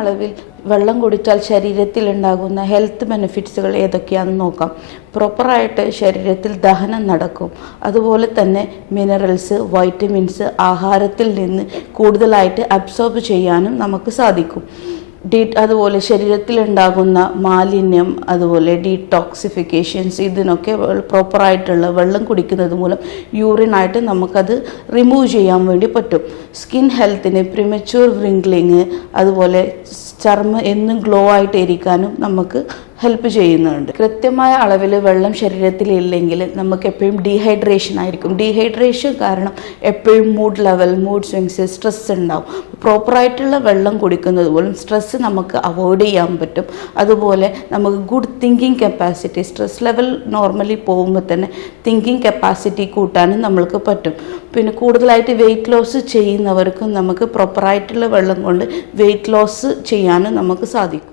അളവിൽ വെള്ളം കുടിച്ചാൽ ശരീരത്തിൽ ഉണ്ടാകുന്ന ഹെൽത്ത് ബെനിഫിറ്റ്സുകൾ ഏതൊക്കെയാണെന്ന് നോക്കാം. പ്രോപ്പറായിട്ട് ശരീരത്തിൽ ദഹനം നടക്കും. അതുപോലെ തന്നെ മിനറൽസ്, വൈറ്റമിൻസ് ആഹാരത്തിൽ നിന്ന് കൂടുതലായിട്ട് അബ്സോർബ് ചെയ്യാനും നമുക്ക് സാധിക്കും. അതുപോലെ ശരീരത്തിലുണ്ടാകുന്ന മാലിന്യം, അതുപോലെ ഡീടോക്സിഫിക്കേഷൻസ്, ഇതിനൊക്കെ പ്രോപ്പറായിട്ടുള്ള വെള്ളം കുടിക്കുന്നത് മൂലം യൂറിനായിട്ട് നമുക്കത് റിമൂവ് ചെയ്യാൻ വേണ്ടി പറ്റും. സ്കിൻ ഹെൽത്തിന്, പ്രിമച്യൂർ വ്രിങ്ക്ലിങ്, അതുപോലെ ചർമ്മം എന്നും ഗ്ലോ ആയിട്ട് ഇരിക്കാനും നമുക്ക് ഹെൽപ്പ് ചെയ്യുന്നുണ്ട്. കൃത്യമായ അളവിൽ വെള്ളം ശരീരത്തിൽ ഇല്ലെങ്കിൽ നമുക്ക് എപ്പോഴും ഡീഹൈഡ്രേഷൻ ആയിരിക്കും. ഡീഹൈഡ്രേഷൻ കാരണം എപ്പോഴും മൂഡ് സ്വിങ്സ്, സ്ട്രെസ് ഉണ്ടാവും. പ്രോപ്പറായിട്ടുള്ള വെള്ളം കുടിക്കുന്നത് പോലും സ്ട്രെസ് നമുക്ക് അവോയ്ഡ് ചെയ്യാൻ പറ്റും. അതുപോലെ നമുക്ക് good thinking capacity, stress level normally പോകുമ്പോൾ തന്നെ തിങ്കിങ് കപ്പാസിറ്റി കൂട്ടാനും നമ്മൾക്ക് പറ്റും. പിന്നെ കൂടുതലായിട്ട് വെയിറ്റ് ലോസ് ചെയ്യുന്നവർക്കും നമുക്ക് പ്രോപ്പറായിട്ടുള്ള വെള്ളം കൊണ്ട് വെയിറ്റ് ലോസ് ചെയ്യാനും നമുക്ക് സാധിക്കും.